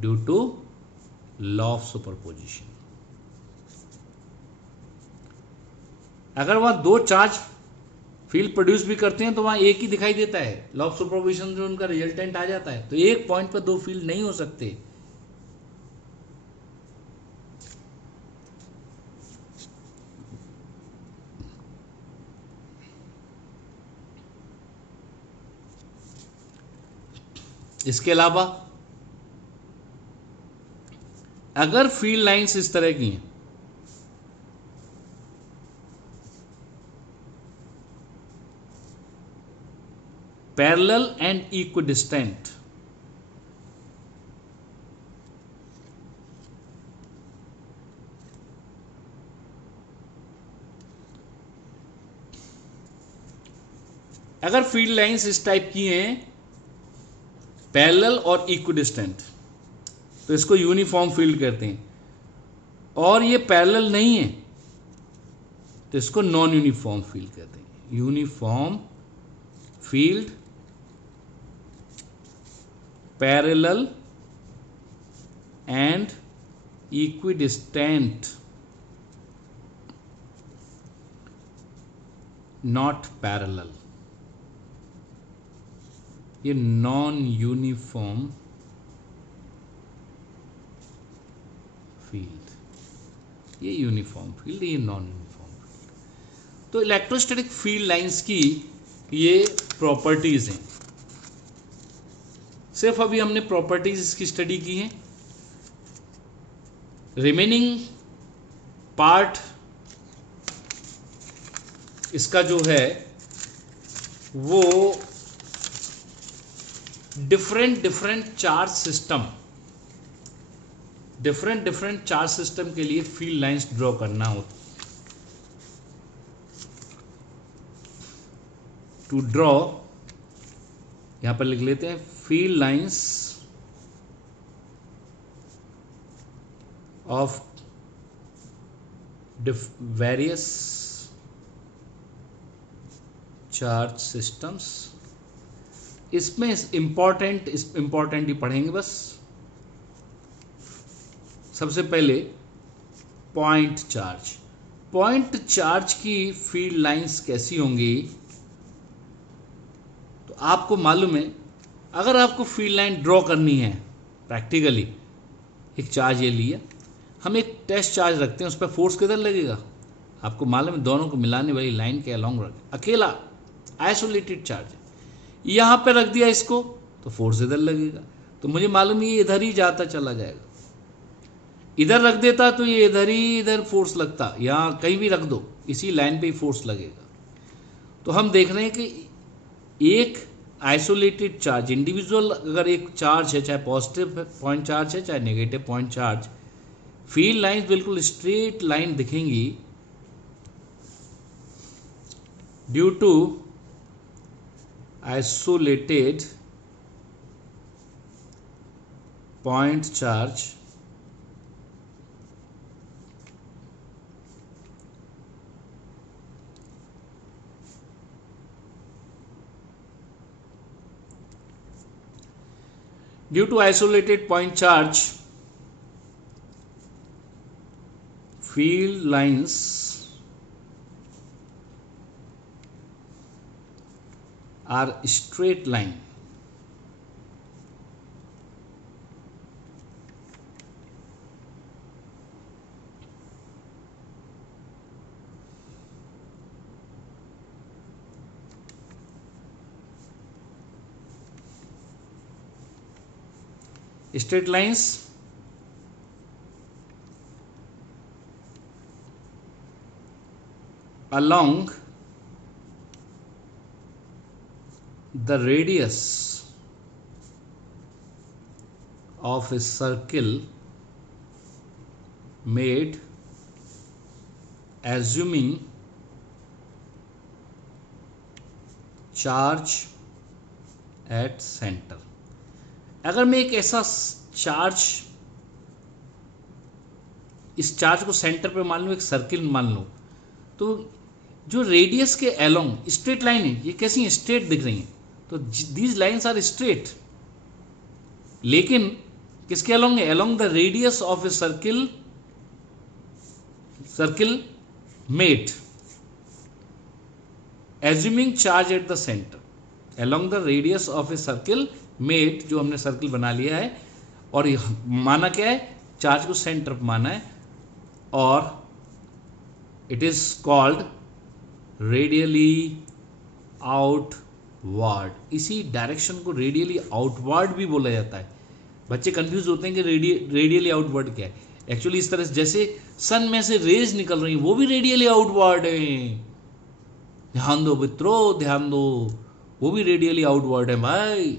due to law of superposition। अगर वहां दो चार्ज फील्ड प्रोड्यूस भी करते हैं तो वहां एक ही दिखाई देता है, लॉ ऑफ सुपरपोजिशन जो उनका रिजल्टेंट आ जाता है, तो एक पॉइंट पर दो फील्ड नहीं हो सकते। इसके अलावा अगर फील्ड लाइंस इस तरह की हैं, पैरेलल एंड इक्विडिस्टेंट, अगर फील्ड लाइंस इस टाइप की हैं पैरेलल और इक्विडिस्टेंट, तो इसको यूनिफॉर्म फील्ड कहते हैं। और ये पैरेलल नहीं है तो इसको नॉन यूनिफॉर्म फील्ड कहते हैं। Uniform field, parallel and equidistant, not parallel. ये नॉन यूनिफॉर्म फील्ड, ये यूनिफॉर्म फील्ड, ये नॉन यूनिफॉर्म फील्ड। तो इलेक्ट्रोस्टैटिक फील्ड लाइंस की ये प्रॉपर्टीज हैं। सिर्फ अभी हमने प्रॉपर्टीज इसकी स्टडी की है, रिमेनिंग पार्ट इसका जो है वो different charge system, different charge system के लिए फील्ड लाइंस ड्रॉ करना होता। टू ड्रॉ, यहां पर लिख लेते हैं, field lines of various charge systems. इसमें इंपॉर्टेंट ही पढ़ेंगे बस। सबसे पहले पॉइंट चार्ज। पॉइंट चार्ज की फील्ड लाइंस कैसी होंगी, तो आपको मालूम है, अगर आपको फील्ड लाइन ड्रॉ करनी है प्रैक्टिकली, एक चार्ज ये लिया, हम एक टेस्ट चार्ज रखते हैं, उस पर फोर्स किधर लगेगा आपको मालूम है, दोनों को मिलाने वाली लाइन के अलॉन्ग रखें, अकेला आइसोलेटेड चार्ज है, यहाँ पे रख दिया इसको तो फोर्स इधर लगेगा, तो मुझे मालूम है ये इधर ही जाता चला जाएगा। इधर रख देता तो ये इधर फोर्स लगता, यहाँ कहीं भी रख दो इसी लाइन पे ही फोर्स लगेगा। तो हम देख रहे हैं कि एक आइसोलेटेड चार्ज, इंडिविजुअल अगर एक चार्ज है, चाहे पॉजिटिव पॉइंट चार्ज है चाहे negative point charge, field lines बिल्कुल स्ट्रेट लाइन दिखेंगी due to isolated point charge due to isolated point charge, field lines are straight line. Straight lines along the radius of a circle made assuming charge at center. अगर मैं एक ऐसा charge, इस charge को centre पे मान लूँ, एक सर्किल मान लूँ, तो जो रेडियस के अलोंग स्ट्रेट लाइन है, ये कैसी स्ट्रेट दिख रही हैं, तो दीज लाइन्स आर स्ट्रेट, लेकिन किसके अलोंग है? Along the radius of a circle, circle made assuming charge at the centre, along the radius of a circle made, जो हमने सर्किल बना लिया है और माना क्या है? चार्ज को सेंटर पर माना है, और it is called radially outward. इसी डायरेक्शन को रेडियली आउटवर्ड भी बोला जाता है. बच्चे कंफ्यूज होते हैं कि रेडियली आउटवर्ड क्या है. एक्चुअली इस तरह से जैसे सन में से रेज निकल रही हैं, वो भी रेडियली आउटवर्ड है. ध्यान दो मित्रों, ध्यान दो, वो भी रेडियली आउटवर्ड है भाई.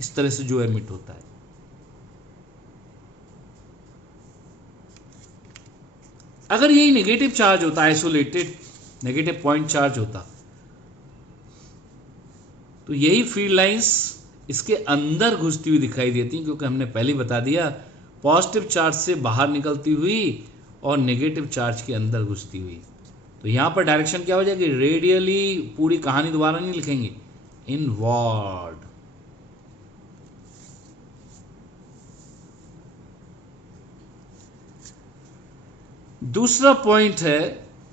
इस तरह से जो एमिट होता है. अगर यही नेगेटिव चार्ज होता, आइसोलेटेड नेगेटिव पॉइंट चार्ज होता, तो यही फील्ड लाइंस इसके अंदर घुसती हुई दिखाई देती, क्योंकि हमने पहले ही बता दिया, पॉजिटिव चार्ज से बाहर निकलती हुई और नेगेटिव चार्ज के अंदर घुसती हुई. तो यहां पर डायरेक्शन क्या हो जाएगी? रेडियली. पूरी कहानी दोबारा नहीं लिखेंगे, इनवर्ड. दूसरा पॉइंट है,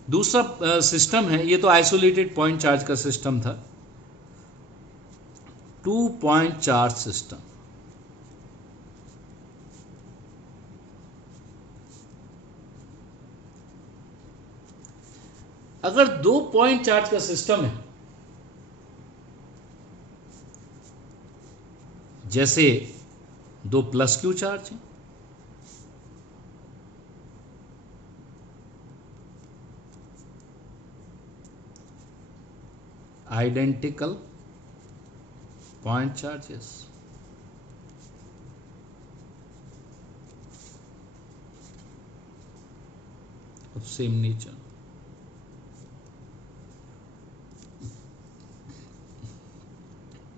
दूसरा सिस्टम है, ये तो आइसोलेटेड पॉइंट चार्ज का सिस्टम था. 2 पॉइंट चार्ज सिस्टम. अगर 2 पॉइंट चार्ज का सिस्टम है, जैसे 2 प्लस क्यू चार्ज है, identical point charges, of same nature,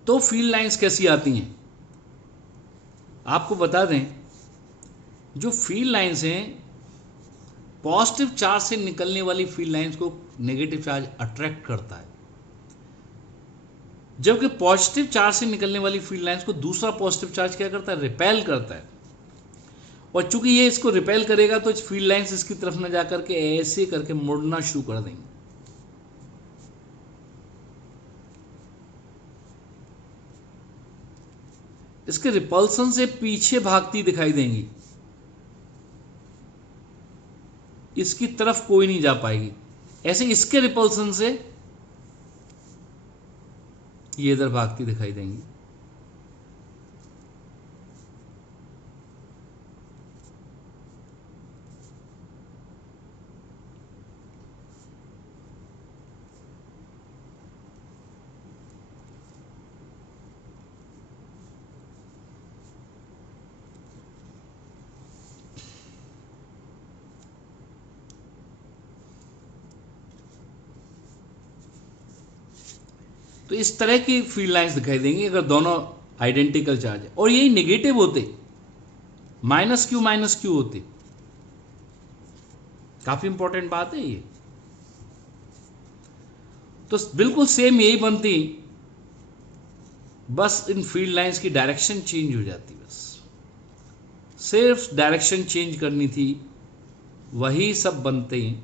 तो फील्ड लाइंस कैसी आती हैं? आपको बता दें, जो फील्ड लाइंस हैं, पॉजिटिव चार्ज से निकलने वाली फील्ड लाइंस को नेगेटिव चार्ज अट्रैक्ट करता है, जबकि पॉजिटिव चार्ज से निकलने वाली फील्ड लाइंस को दूसरा पॉजिटिव चार्ज क्या करता है? रिपेल करता है. और चूंकि ये इसको रिपेल करेगा, तो फील्ड लाइंस इसकी तरफ न जाकर के ऐसे करके मुड़ना शुरू कर देंगे. इसके रिपल्सन से पीछे भागती दिखाई देंगी, इसकी तरफ कोई नहीं जा पाएगी. ऐसे इसके रिपल्सन से ये इधर भागती दिखाई देंगी. तो इस तरह की फील्ड लाइंस दिखाई देंगी अगर दोनों आइडेंटिकल चार्ज है, और यही नेगेटिव होते, माइनस क्यू होते। काफी इंपॉर्टेंट बात है ये। तो बिल्कुल सेम यही बनती, बस इन फील्ड लाइंस की डायरेक्शन चेंज हो जाती, बस सिर्फ डायरेक्शन चेंज करनी थी, वही सब बनते हैं।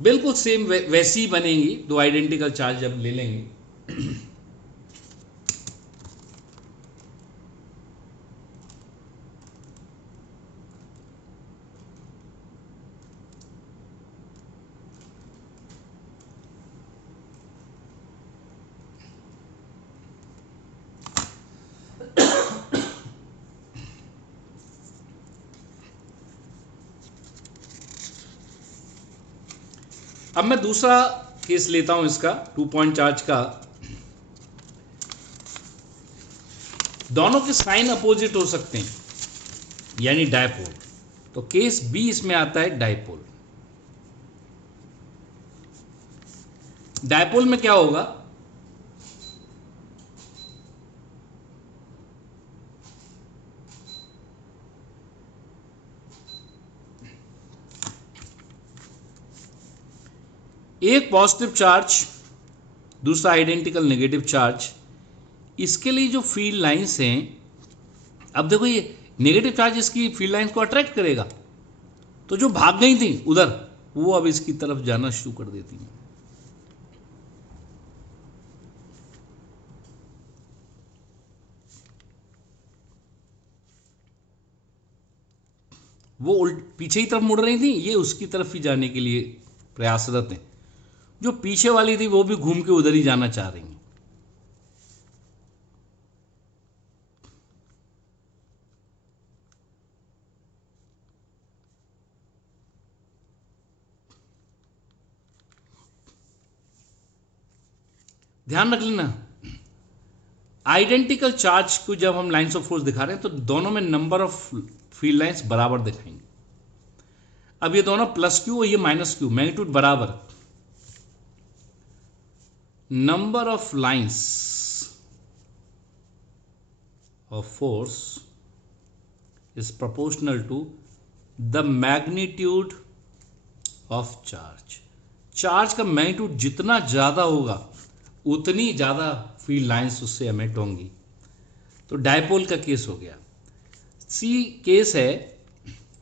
बिल्कुल सेम वैसी ही बनेंगी, दो आइडेंटिकल चार्ज जब ले लेंगे। अब मैं दूसरा केस लेता हूं इसका, 2 पॉइंट चार्ज का। दोनों के साइन अपोजिट हो सकते हैं, यानी डायपोल। तो केस बी इसमें आता है डायपोल। डायपोल में क्या होगा, एक पॉजिटिव चार्ज, दूसरा आइडेंटिकल नेगेटिव चार्ज, इसके लिए जो फील्ड लाइंस हैं, अब देखो ये नेगेटिव चार्ज इसकी फील्ड लाइंस को अट्रैक्ट करेगा, तो जो भाग गई थी उधर, वो अब इसकी तरफ जाना शुरू कर देती हैं। वो पीछे की तरफ मुड़ रही थी, ये उसकी तरफ ही जाने के लिए प्रयासरत हैं। जो पीछे वाली थी वो भी घूम के उधर ही जाना चाह रही हैं। ध्यान रख लेना, आइडेंटिकल चार्ज को जब हम लाइंस ऑफ फोर्स दिखा रहे हैं तो दोनों में नंबर ऑफ फील्ड लाइंस बराबर दिखाएंगे। अब ये दोनों प्लस क्यू और ये माइनस क्यू, मैग्नीट्यूड बराबर, number of lines of force is proportional to the magnitude of charge. Charge का मैग्नीट्यूड जितना ज्यादा होगा उतनी ज्यादा फील्ड लाइंस उससे एमिट होंगी। तो डायपोल का केस हो गया। सी केस है,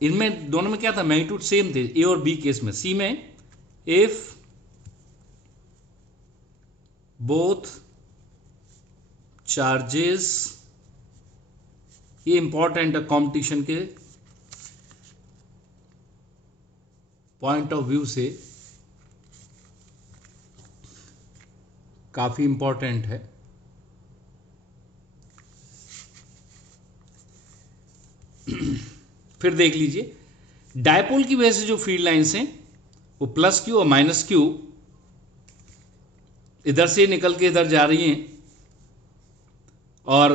इनमें दोनों में क्या था, मैग्नीट्यूड सेम थे, ए और बी केस में। सी में इफ बोथ चार्जेस, ये इंपॉर्टेंट है कंपटीशन के पॉइंट ऑफ व्यू से, काफी इंपॉर्टेंट है। फिर देख लीजिए, डायपोल की वजह से जो फील्ड लाइंस हैं वो प्लस क्यू और माइनस क्यू इधर से निकल के इधर जा रही हैं, और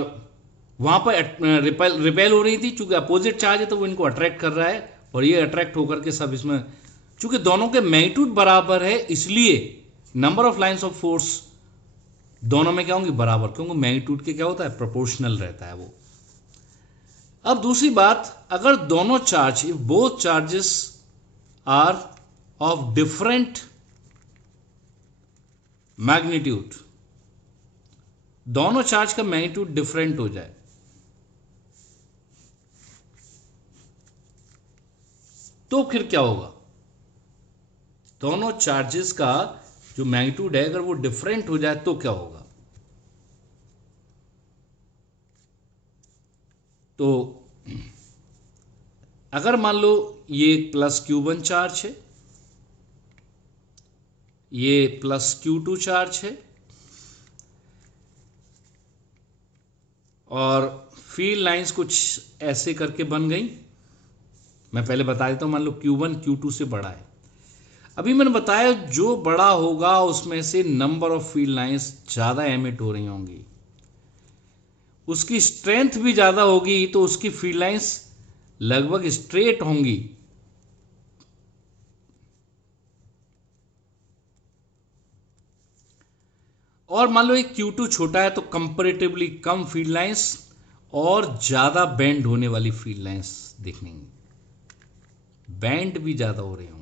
वहां पर रिपेल हो रही थी। चूंकि अपोजिट चार्ज है तो वो इनको अट्रैक्ट कर रहा है, और ये अट्रैक्ट होकर के सब इसमें, चूंकि दोनों के मैग्नीट्यूड बराबर है इसलिए number of lines of force दोनों में क्या होंगी, बराबर, क्योंकि मैग्नीट्यूड के क्या होता है, प्रोपोर्शनल रहता है वो। अब दूसरी बात, अगर दोनों charge, if both charges are of different magnitude, दोनों चार्ज का मैग्नीट्यूड डिफरेंट हो जाए, तो फिर क्या होगा, दोनों चार्जेस का जो मैग्नीट्यूड है अगर वो डिफरेंट हो जाए तो क्या होगा। तो अगर मान लो ये प्लस Q1 चार्ज है, ये प्लस Q2 चार्ज है, और फील्ड लाइंस कुछ ऐसे करके बन गई। मैं पहले बता देता हूँ, मान लो Q1 Q2 से बड़ा है। अभी मैंने बताया जो बड़ा होगा उसमें से नंबर ऑफ फील्ड लाइंस ज़्यादा एमिट हो रही होंगी, उसकी स्ट्रेंथ भी ज़्यादा होगी, तो उसकी फील्ड लाइंस लगभग स्ट्रेट होंगी। और मान लो एक Q2 छोटा है तो कंपैरेटिवली कम फील्ड लाइंस और ज़्यादा बेंड होने वाली फील्ड लाइंस देखने, बैंड भी ज़्यादा हो रही होंगी।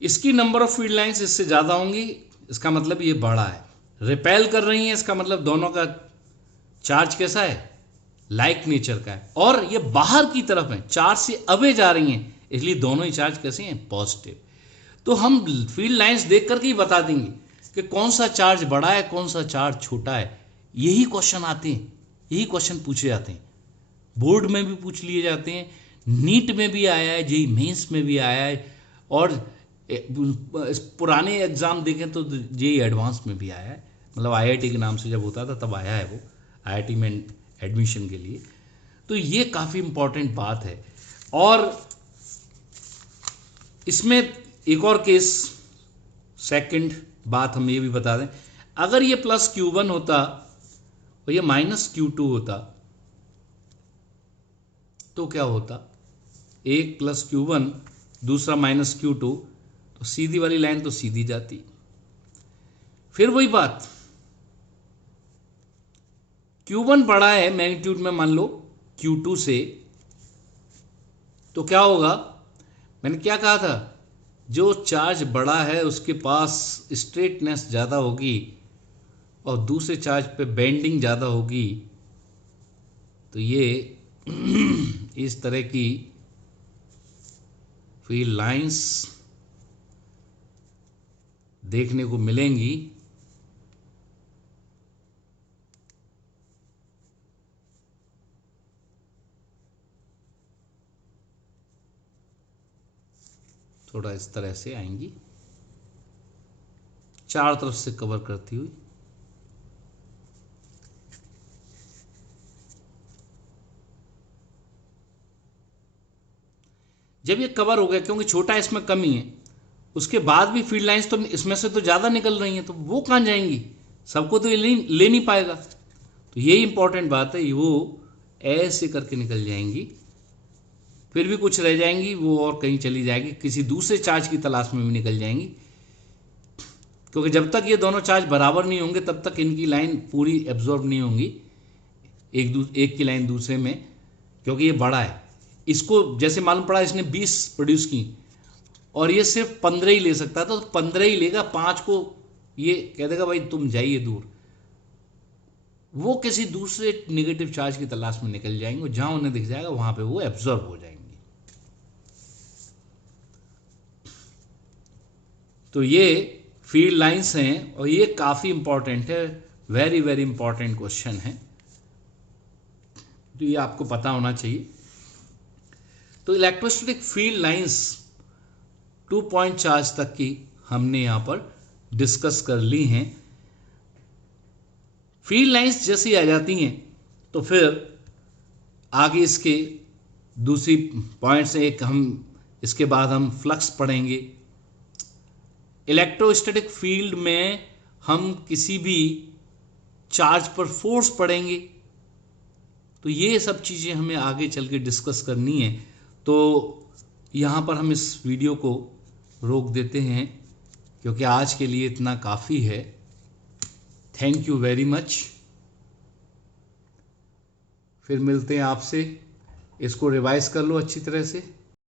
इसकी नंबर ऑफ फील्ड लाइंस इससे ज़्यादा होंगी, इसका मतलब ये बड़ा है। रिपेल कर रही हैं, इसका मतलब दोनों का चार्ज कैसा है, लाइक नेचर का है। और ये बाहर की तरफ है, चार्ज से अवे जा रही हैं, इसलिए दोनों ही चार्ज कैसे हैं, पॉजिटिव। तो हम फील्ड लाइंस देख करके ही बता देंगे कि कौन सा चार्ज बड़ा है, कौन सा चार्ज छोटा है। यही क्वेश्चन आते हैं, यही क्वेश्चन पूछे जाते हैं, बोर्ड में भी पूछ लिए जाते हैं, नीट में भी आया है, जेईई मेंस में भी आया है, और पुराने एग्जाम देखें तो जेईई एडवांस में भी आया है। मतलब आईआईटी के नाम से जब होता था तब आया है वो, आईआईटी में एडमिशन के लिए। तो ये काफ़ी इंपॉर्टेंट बात है। और इसमें एक और केस, सेकंड बात हम ये भी बता दें, अगर ये प्लस Q1 होता और ये माइनस Q2 होता तो क्या होता, एक प्लस Q1 दूसरा माइनस Q2, तो सीधी वाली लाइन तो सीधी जाती। फिर वही बात, Q1 बड़ा है मैग्नीट्यूड में मान लो Q2 से, तो क्या होगा, मैंने क्या कहा था, जो चार्ज बड़ा है उसके पास स्ट्रेटनेस ज़्यादा होगी और दूसरे चार्ज पे बेंडिंग ज़्यादा होगी। तो ये इस तरह की फील्ड लाइंस देखने को मिलेंगी। थोड़ा इस तरह से आएंगी, चार तरफ से कवर करती हुई। जब ये कवर हो गया, क्योंकि छोटा इसमें कमी है, उसके बाद भी फील्ड लाइंस तो इसमें से तो ज़्यादा निकल रही हैं, तो वो कहाँ जाएंगी, सबको तो ये ले नहीं पाएगा। तो यही इंपॉर्टेंट बात है, वो ऐसे करके निकल जाएंगी, फिर भी कुछ रह जाएंगी, वो और कहीं चली जाएगी, किसी दूसरे चार्ज की तलाश में भी निकल जाएंगी। क्योंकि जब तक ये दोनों चार्ज बराबर नहीं होंगे तब तक इनकी लाइन पूरी एब्जॉर्ब नहीं होंगी, एक की लाइन दूसरे में, क्योंकि ये बड़ा है। इसको जैसे मालूम पड़ा इसने 20 प्रोड्यूस की और ये सिर्फ 15 ही ले सकता था, तो 15 ही लेगा, 5 को ये कह देगा भाई तुम जाइए दूर, वो किसी दूसरे नेगेटिव चार्ज की तलाश में निकल जाएंगे, जहां उन्हें दिख जाएगा वहां पे वो एब्जॉर्ब हो जाएंगे। तो ये फील्ड लाइंस हैं और ये काफ़ी इंपॉर्टेंट है, वेरी वेरी इंपॉर्टेंट क्वेश्चन है, तो ये आपको पता होना चाहिए। तो electrostatic field lines 2 point charge तक की हमने यहाँ पर डिस्कस कर ली हैं। फील्ड लाइंस जैसी आ जाती हैं तो फिर आगे इसके दूसरी पॉइंट्स, एक हम इसके बाद हम फ्लक्स पढ़ेंगे। इलेक्ट्रोस्टैटिक फील्ड में हम किसी भी चार्ज पर फोर्स पढ़ेंगे। तो ये सब चीज़ें हमें आगे चल के डिस्कस करनी है, तो यहाँ पर हम इस वीडियो को रोक देते हैं, क्योंकि आज के लिए इतना काफ़ी है। Thank you very much. फिर मिलते हैं आपसे, इसको रिवाइज कर लो अच्छी तरह से।